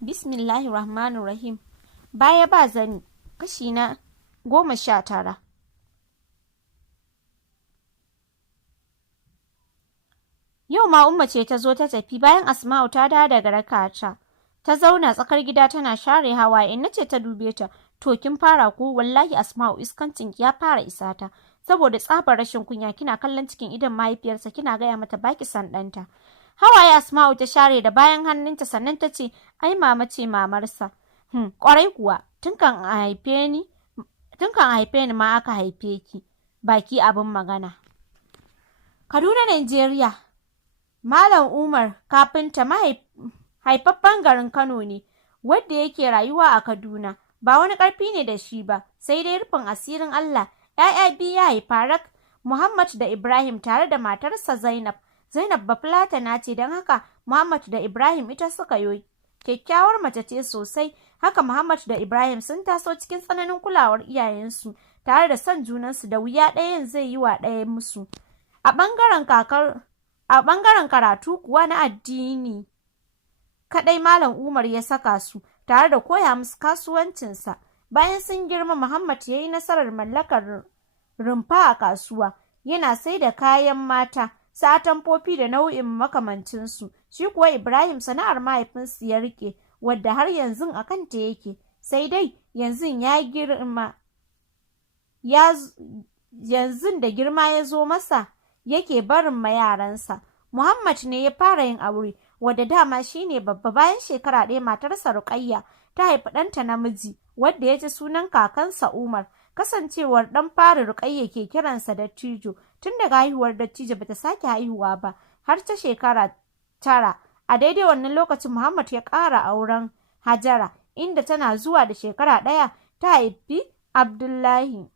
Bismillahirrahmanirrahim. Baya ba zani, kashi na 19. Yau ma Umma ce ta zo ta tafi bayan Asma'u ta dawo daga rakata. Ta zauna tsakar gida tana share hawaye. Inna ce ta dube ta. To kin fara ko? Wallahi Asma'u iskancin ya fara isa ta. Saboda tsabar rashin kunya kina kallon cikin idon mahaifiyarsa kina gaya mata baki san ɗanta. Hawaye Asma'u ta share da bayan hannunta sannan ta ce, ai mama ce mamarsa. Kwarai kuwa, tun kan haife ni ma aka haife ki. Baki abin magana. Kaduna, Najeriya. Malam Umar kafinta haifaffen garin Kano ne, wadda yake rayuwa a Kaduna. Ba wani ƙarfi ne da shi ba, sai dai rufin asirin Allah. ‘Ya'ya biyu ya haifa, Muhammad da Ibrahim tare da matarsa Zainab. Zainab Bafulatana ce, don haka Muhammad da Ibrahim ita suka yi. Kyakkyawar mace ce sosai. Haka Muhammad da Ibrahim sun taso cikin tsananin kulawar iyayensu, tare da son junansu, da wuya ɗayan zai yi wa ɗaya musu. A ɓangaren karatu kuwa na addini kaɗai Malam Umar ya saka su, tare da koya musu kasuwancinsa. Bayan sun girma, Muhammad ya yi nasarar mallakar rumfa a kasuwa, yana sai da kayan mata, atamfofi da nau'in makamancinsu. Shi kuwa Ibrahim sana'ar mahaifinsu ya rike, wadda har yanzu a kanta yake, sai dai yanzu da girma ya zo masa yake barin ma yaransa. Muhammad ne ya fara yin aure, wadda dama shi ne babba. Bayan shekara ɗaya matarsa Ruƙayya ta haifi ɗanta namiji, wadda ya ci sunan kakansa Umar. Kasancewar ɗan fari Ruƙayya ke kiransa Dattijo. Tun daga haihuwar Dattijo bata sake haihuwa ba har ta shekara 9. A daidai wannan lokacin Muhammad ya ƙara auren Hajara, inda tana zuwa da shekara 1 ta haifi Abdullahi.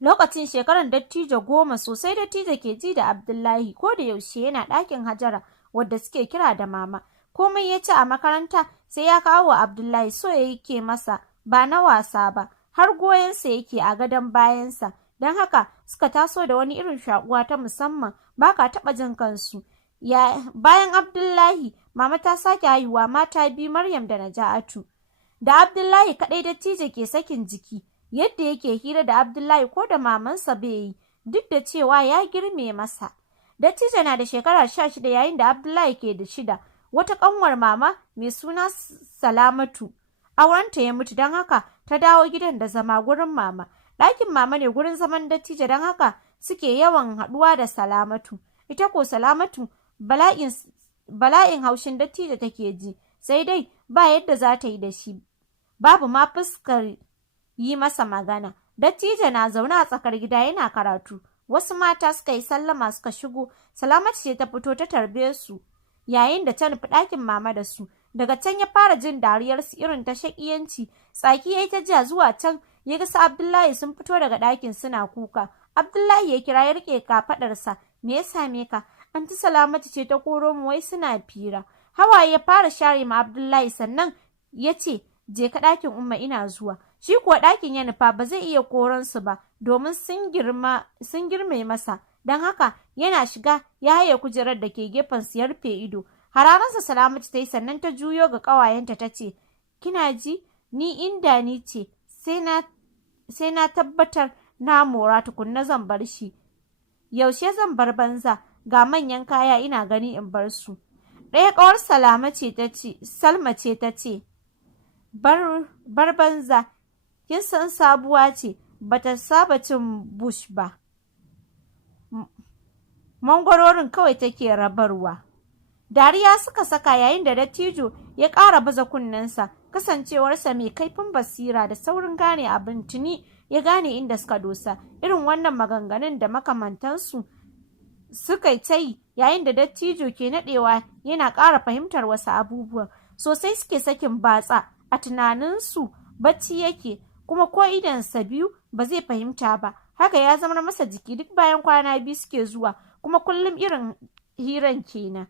Lokacin shekaran Dattijo 10 sosai. Dattijo ke ji da Abdullahi, ko da yaushe yana ɗakin Hajara, wadda suke kira da mama. Komai ya ci a makaranta sai ya kawo wa Abdullahi, so yake masa ba na wasa ba, har goyensa yake a gadon bayansa. Don haka suka taso da wani irin shakuwa ta musamman, ba ka taɓa jin kansu. Bayan Abdullahi, mama ta sake haihuwa mata biyu, Maryam da Naja'atu. Da Abdullahi kaɗai Dattijo ke sakin jiki, yadda yake hira da Abdullahi ko da mamansa bai yi, duk da cewa ya girme masa. Dattijo na da shekara 16 yayin da Abdullahi ke da 6. Wata ƙanwar mama mai suna Salamatu, aurenta ya mutu, don haka ta dawo gidan da zama gurin mama. Ɗakin mama ne gurin zaman Dattijo, don haka suke yawan haɗuwa da Salamatu. Ita ko Salamatu bala'in haushin Dattijo take ji, sai dai ba yadda za ta yi da shi, babu ma fuskar yi masa magana. Dattijo na zaune a tsakar gida yana karatu. Wasu mata suka yi sallama suka shigo. Salamatu ce ta fito ta tarbe su, yayin da ta nufi ɗakin mama da su. Daga can ya fara jin dariyarsu irin ta shaƙiyanci. Tsaki ya yi ta ja zuwa can ya ga su Abdullahi sun fito daga ɗakin suna kuka. Abdullahi ya kira ya riƙe kafaɗarsa. Me ya same ka? Anti Salamatu ce ta koro mu, wai suna fira. Hawaye ya fara share ma Abdullahi, sannan ya ce, je ka ɗakin Umma, ina zuwa. Shi kuwa ɗakin ya nufa, ba zai iya koransu ba domin sun girme masa. Don haka yana shiga ya haye kujerar da ke gefensu ya rufe ido. Hararansa Salamatu ta yi, sannan ta juyo ga ƙawayenta ta ce, kina ji, ni inda ni ce sai na tabbatar na mora tukunna zan bar shi. Yaushe zan bar banza? Ga manyan kaya ina gani in bar su. Ɗaya ƙawar Salma ce ta ce, bar banza, kin san sabuwa ce, bata saba cin bush ba. Mangwarorin kawai take rabarwa. Dariya suka saka yayin da Dattijo ya ƙara baza kunnensa. Kasancewarsa mai kaifin basira da saurin gane abin, tuni ya gane inda suka dosa. Irin wannan maganganun da makamantansu suka yi ta yi, yayin da Dattijo ke naɗewa yana ƙara fahimtar wasu abubuwan. Sosai suke sakin batsa, a tunaninsu bacci yake, kuma ko idonsa biyu ba zai fahimta ba. Haka ya zama masa jiki, duk bayan kwana 2 suke zuwa, kuma kullum irin hiran kenan.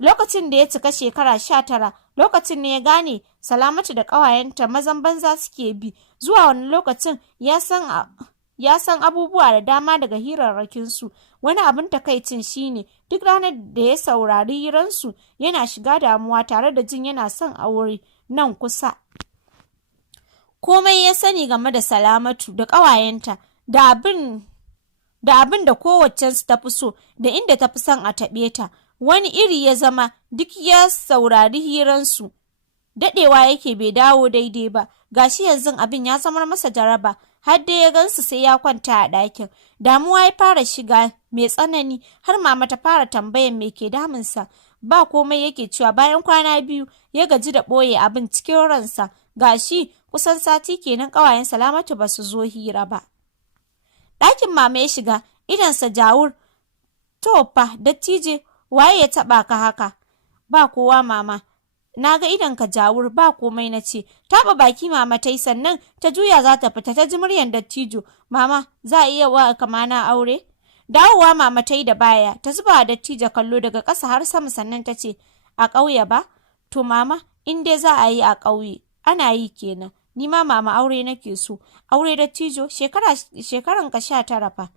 Lokacin da ya cika shekara 19, lokacin ne ya gane Salamatu da ƙawayenta mazan banza suke bi. Zuwa wani lokacin ya ya san abubuwa da dama daga hirarrakinsu. Wani abin takaicin shine duk ranar da ya saurari hiransu yana shiga damuwa tare da jin yana son aure nan kusa. Komai ya sani game da Salamatu da ƙawayenta da abin da kowaccensu ta fi so da inda ta fi son a taɓe ta, wani iri ya zama duk ya saurari hiransu. Daɗewa yake bai dawo daidai ba, gashi yanzu abin ya zamar masa jaraba, har dai ya gansu sai ya kwanta a ɗakin. Damuwa ya fara shiga mai tsanani, har mama ta fara tambayan me ke damunsa. Ba komai yake cewa bayan kwana 2 ya gaji da ɓoye abin cikin ransa. Gashi kusan sati kenan ƙawayen Salamatu ba su zo hira ba. Ɗakin mama ya shiga, idonsa jawur. To fa, dattije, waye ya taɓa ka haka? Ba kowa mama. Na ga idonka jawur, ba komai na ce. Taɓa baki mama ta yi, sannan ta juya za ta fita, ta ji muryan dattijo. Mama, za a iya wa kamana aure? Dawowa mama ta yi da baya, ta zuba wa dattijo kallo daga ƙasa har sama, sannan ta ce, a ƙauye ba? To mama, in dai za a yi a ƙauye, ana yi kenan. Ni ma mama aure nake so. Aure dattijo, shekaran ka 19 fa.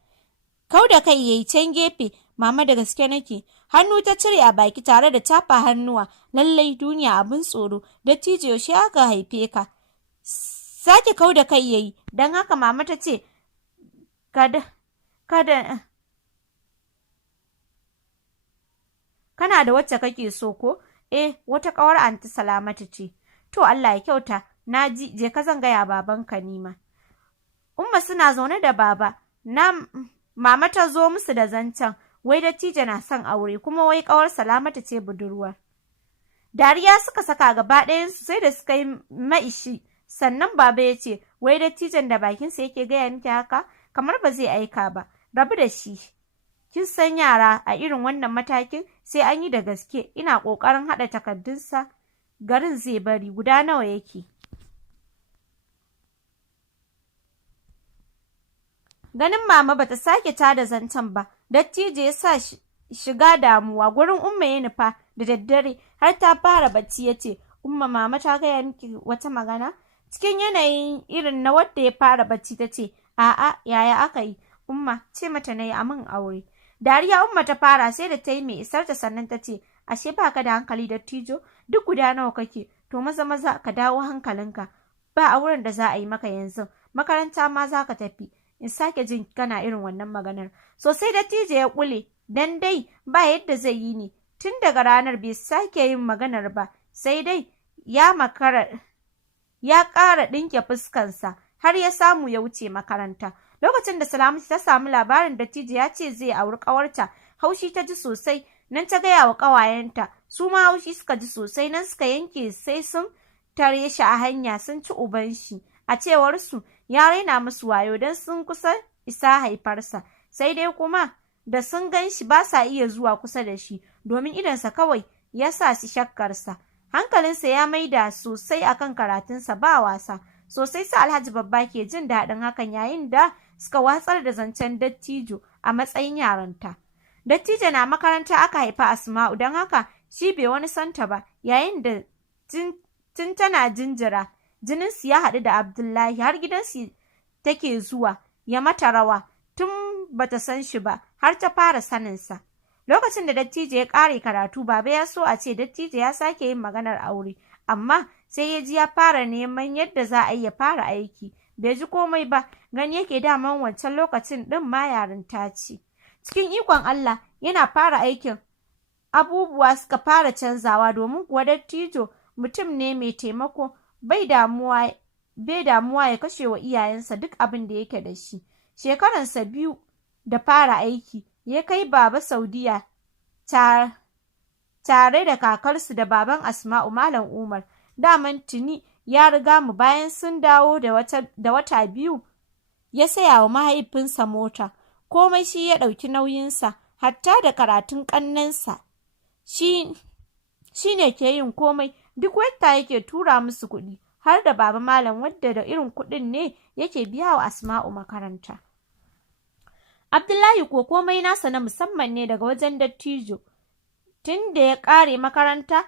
Kau da kai yayi can gefe. Mama da gaske nake. Hannu ta cire a baki tare da tafa hannuwa. Lallai duniya abin tsoro. Dattijo yaushe aka haife ka? Sake kau da kai yayi. Don haka mama ta ce, kada kana da wacce kake so ko? Wata ƙawar anti Salamatu ce. To Allah ya kyauta. Na ji, je ka zan gaya babanka nima. Umma suna zaune da baba. Mama ta zo musu da zancen. Wai dattijo na son aure, kuma wai ƙawar Salamatu ce budurwar. Dariya suka saka gaba ɗayansu, sai da suka yi maishi. Sannan baba ya ce, wai dattijon da bakinsa yake gaya miki haka, kamar ba zai aika ba. Rabu da shi. Kin san yara a irin wannan matakin sai an yi da gaske. Ina ƙoƙarin haɗa takardunsa. Garin zai bari, guda nawa yake? Ganin mama bata sake tada zancen ba, dattijo ya sa shiga damuwa. Gurin Umma ya nufa da daddare har ta fara bacci ya ce, Umma, mama ta gaya miki wata magana? Cikin yanayin irin na wadda ya fara bacci ta ce, a'a, yaya aka yi? Umma, ce mata na yi amin aure. Dariya Umma ta fara, sai da ta yi mai isarta, sannan ta ce, ashe baka da hankali dattijo, duk guda nawa kake? To maza ka dawo hankalinka. Ba auren da za a yi maka yanzu, makaranta ma za ka tafi. In sake jin kana irin wannan maganar. Sosai dattijo ya kule, dan dai ba yadda zai yi ne. Tun daga ranar bai sake yin maganar ba, sai dai ya ƙara ɗinke fuskansa har ya samu ya wuce makaranta. Lokacin da Salamatu ta samu labarin dattijo ya ce zai auri ƙawarta, haushi ta ji sosai. Nan ta gaya wa ƙawayenta, su ma haushi suka ji sosai. Nan suka yanke sai sun tare shi a hanya sun ci uban shi. A cewar su, ya raina musu wayo don sun kusa isa haifarsa, sai dai kuma da sun gan shi ba sa iya zuwa kusa da shi domin idonsa kawai ya sa su shakkarsa. Hankalinsa ya maida sosai akan karatunsa ba wasa. Sosai sa Alhaji Babba ke jin daɗin hakan, yayin da suka watsar da zancen dattijo a matsayin yaranta. Dattijo na makaranta aka haifa Asma'u, don haka shi bai wani santa ba, yayin da tun tana jinjira jininsu ya haɗu da Abdullahi, har gidansu take zuwa ya mata rawa tun bata san shi ba har ta fara saninsa. Lokacin da dattijo ya ƙare karatu, baba ya so a ce dattijo ya sake yin maganar aure, amma sai ya ji ya fara neman yadda za a yi ya fara aiki. Bai ji komai ba, gani yake daman wancan lokacin ɗin ma yarinta ce. Cikin ikon Allah yana fara aikin, abubuwa suka fara canzawa, domin kuwa dattijo mutum ne mai taimako. Bai damuwa ya kashe wa iyayensa duk abin da yake da shi. Shekaransa 2 da fara aiki, ya kai baba Saudiya tare da kakarsu da baban Asma'u, Malam Umar. Daman tuni ya riga mu, bayan sun dawo da wata 2 ya saya wa mahaifinsa mota. Komai shi ya ɗauki nauyinsa, hatta da karatun ƙannensa. Shi ne ke yin komai, duk wata yake tura musu kuɗi, har da baba Malam, wadda da irin kuɗin ne yake biya wa Asma'u makaranta. Abdullahi ko komai nasa na musamman ne daga wajen dattijo. Tun kan ya ƙare makaranta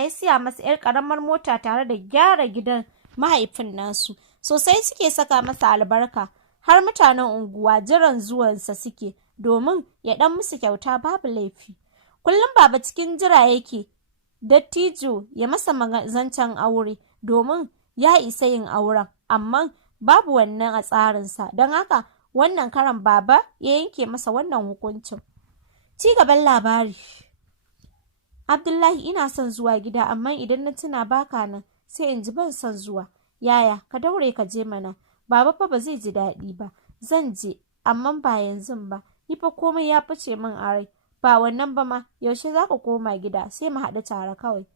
ya siya masa 'yar ƙaramar mota tare da gyara gidan mahaifin nasu. sosai suke saka masa albarka, har mutanen unguwa jiran zuwansa suke domin ya ɗan musu kyauta babu laifi. Kullum baba cikin jira yake dattijo ya masa zancen aure domin ya isa yin auren, amma babu wannan a tsarinsa, don haka wannan karan baba ya yanke masa wannan hukuncin. Ci gaban labari. Abdullahi, ina son zuwa gida amma idan na tuna baka nan sai in ji ban son zuwa. Yaya, ka daure ka je mana. Baba fa ba zai ji daɗi ba. Zan je, amma ba yanzu ba. Ni fa komai ya fice min a rai. Ba wannan ba ma, yaushe za ka koma gida sai mu haɗu tare kawai.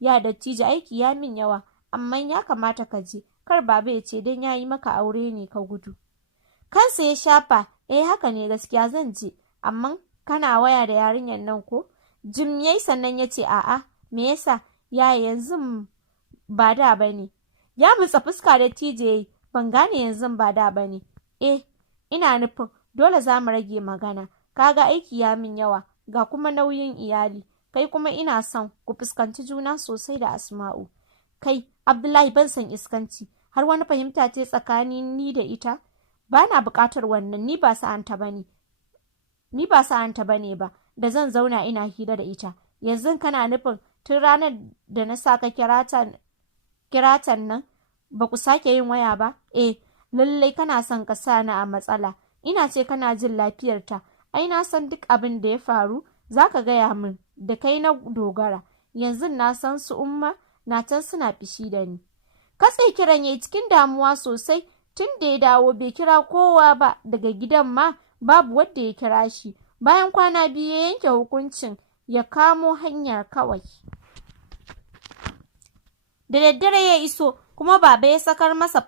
Ya dattijo, aiki ya min yawa, amma ya kamata ka je. Kar baba ya ce don ya yi maka aure ne ka gudu. Kansa ya shafa, haka ne gaskiya zan je, amma kana waya da yarinyar nan ko? Jim yayi sannan ya ce a'a, me yasa? Ya yanzu ba da ba ne. Ya mutsa fuska da TJ, ban gane yanzu ba da ba ne. Ina nufin dole za mu rage magana. Kaga aiki ya min yawa, ga kuma nauyin iyali. Kai kuma ina son ku fuskanci juna sosai da Asma'u. Kai, Abdullahi, ban san iskanci. Har wani fahimta ce tsakanin ni da ita? Ba na buƙatar wannan, ni ba sa'anta ba ne ba, da zan zauna ina hira da ita. Yanzu kana nufin tun ranar da na sa ka kiratan nan, ba ku sake yin waya ba? Lallai kana son ka sa ni a matsala. Ina ce kana jin lafiyarta. Ai na san duk abin da ya faru, za ka gaya min, da kai na dogara. Yanzu na san su Umma na can suna fishi da ni. Katse kiran yayi cikin damuwa sosai. Tun da ya dawo bai kira kowa ba, daga gidan ma babu wanda ya kira shi. Bayan kwana biyu ya yanke hukuncin ya kamo hanyar kawai. Da daddare ya iso, kuma baba ya sakar masa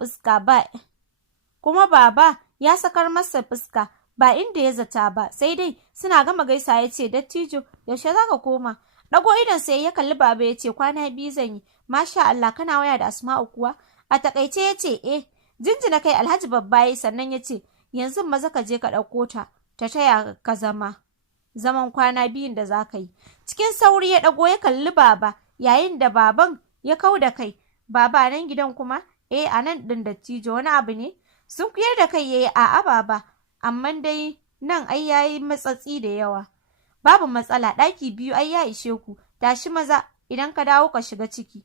fuska ba inda ya zata ba, sai dai suna gama gaisa ya ce, dattijo, yaushe za ka koma? Ɗago idon sai ya kalli baba ya ce, kwana biyu zan yi. Masha Allah, kana waya da Asma'u kuwa? A takaice ya ce, jinjina kai Alhaji babba ya sannan ya ce, yanzu maza ka je ka ɗauko ta taya ka zaman kwana biyun da za ka yi. Cikin sauri ya ɗago ya kalli baba, yayin da baban ya kau da kai. Baba, nan gidan kuma? A nan ɗin dattijo, wani abu ne? Sun kuyar da kai yayi, a'a baba, amma dai nan ai yayi matsatsi da yawa. Babu matsala, ɗaki biyu ai ya ishe ku, tashi maza, idan ka dawo ka shiga ciki.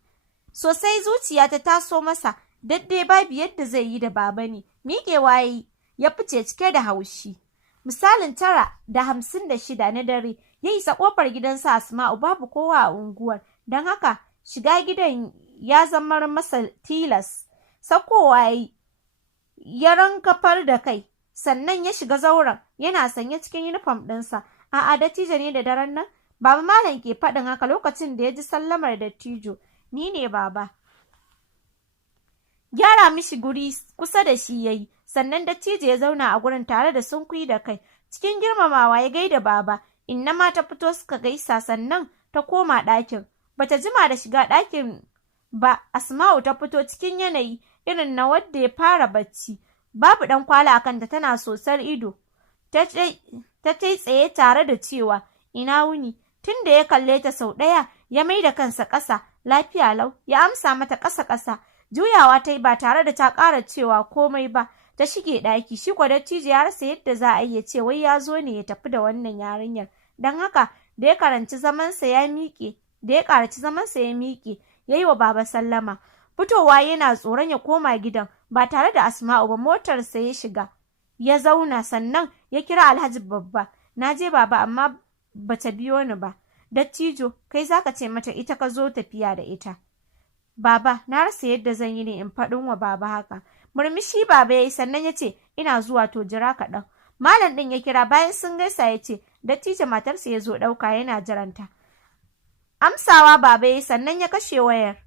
Sosai zuciya ta taso masa, daddai babu yadda zai yi da baba ne. Miƙewa ya fice cike da haushi. Misalin 9:56 na dare ya isa ƙofar gidansa Asma'u, babu kowa a unguwar, don haka shiga gidan ya zama masa tilas. Sakowa ya rankafar da kai, sannan ya shiga zauren, yana sanye cikin yunifom ɗinsa. A'a, dattijo ne da daren nan? Baba Malam ke faɗin haka lokacin da ya ji sallamar dattijo. Ni ne baba. Gyara mishi guri kusa da shi yayi, sannan dattijo ya zauna a gurin tare da sunkuyi da kai. Cikin girmamawa ya gaida baba. Inna ma ta fito suka gaisa, sannan ta koma ɗakin. Bata jima da shiga ɗakin ba, Asma'u ta fito cikin yanayi irin na wadda ya fara bacci. Babu ɗan kwala a kanta, tana sosar ido. Ta tsaye tare da cewa, ina wuni? Tun da ya kalle ta sau ɗaya, ya mai da kansa ƙasa. Lafiya lau, ya amsa mata ƙasa-ƙasa. Juyawa ta yi ba tare da ta ƙara cewa komai ba. Ta shige ɗaki, shi kwa dattijo ya rasa yadda za a yi ya ce wai ya zo ne ya tafi da wannan yarinyar. Don haka da ya karanci zamansa ya miƙe, ya yi wa baba sallama. Fitowa yana tsoron ya koma gidan ba tare da Asma'u ba. Motarsa ya shiga, ya zauna, sannan ya kira Alhaji babba. Na je baba, amma bata biyo ni ba. Dattijo, kai zaka ce mata ita ka zo tafiya da ita. Baba, na rasa yadda zan yi ne in faɗin wa baba haka. Murmushi baba ya yi sannan ya ce, ina zuwa, to jira kaɗan. Malam ɗin ya kira, bayan sun gaisa ya ce, dattijo matarsa ya zo ɗauka, yana jiranta. Amsawa baba ya yi sannan ya kashe wayar.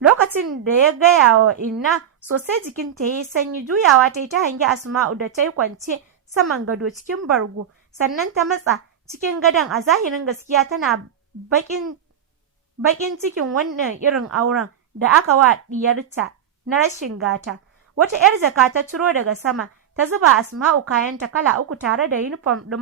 Lokacin da ya gaya wa Inna, sosai jikinta ya yi sanyi. Juyawa ta yi ta hangi Asma'u da ta yi kwance saman gado cikin bargo, sannan ta matsa cikin gadon. A zahirin gaskiya tana baƙin cikin wannan irin auren da aka wa ɗiyarta na rashin gata. Wata 'yar jaka ta ciro daga sama, ta zuba Asma'u kayanta kala 3 tare da yunifom ɗin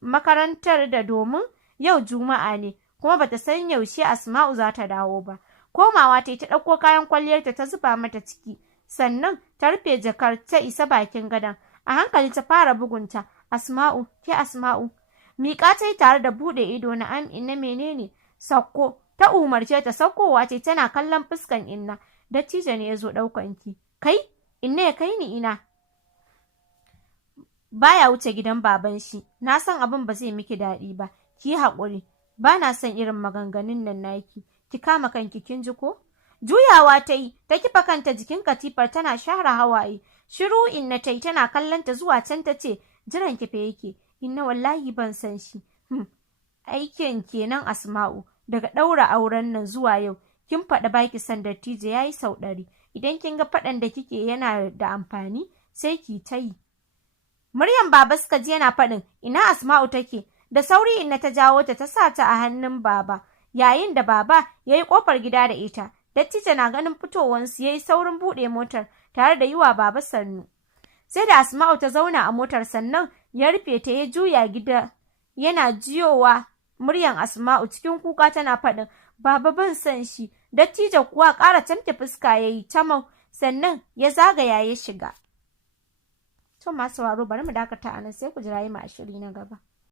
makarantar da domin yau Juma'a ne, kuma bata san yaushe Asma'u za ta dawo ba. Komawa ta yi ta ɗauko kayan kwalliyarta ta zuba mata ciki, sannan ta rufe jakar ta isa bakin gadon. A hankali ta fara bugunta. Asma'u, ke Asma'u. Miƙa ta yi tare da buɗe ido. Na menene? Sakko. Ta umarce ta. Saukowa ce tana kallon fuskan Inna. Dattijo ne ya zo ɗaukan ki. Kai? Inna ya kai ni ina? Baya wuce gidan baban shi. Na san abin ba zai miki daɗi ba. Ki yi haƙuri. Ba na son irin maganganun nan naki. Ki kama kanki, kin ji ko? Juyawa ta yi, ta kifa kanta jikin katifar tana share hawaye. Shiru Inna ta yi tana kallon ta zuwa can ta ce, jiran ki fa yake. Inna wallahi ban san shi. Aikin kenan Asma'u, daga ɗaura auren nan zuwa yau, kin faɗa baki san dattijo yayi sau 100. Idan kin ga faɗan da kike yana da amfani, sai ki ta yi. Muryan baba suka ji yana faɗin, ina Asma'u take? Da sauri Inna ta jawo ta ta sa ta a hannun baba, yayin da baba ya yi ƙofar gida da ita. Dattijo na ganin fitowansu ya yi saurin buɗe motar tare da yi wa baba sannu. Sai da Asma'u ta zauna a motar sannan ya rufe ta ya juya gida yana jiyowa muryan Asma'u cikin kuka tana faɗin, baba ban san shi. Dattijo kuwa ƙara tamke fuska ya yi tamau sannan ya zagaya ya shiga. To masu sauraro bari mu dakata a nan sai ku jira mu a shiri na gaba.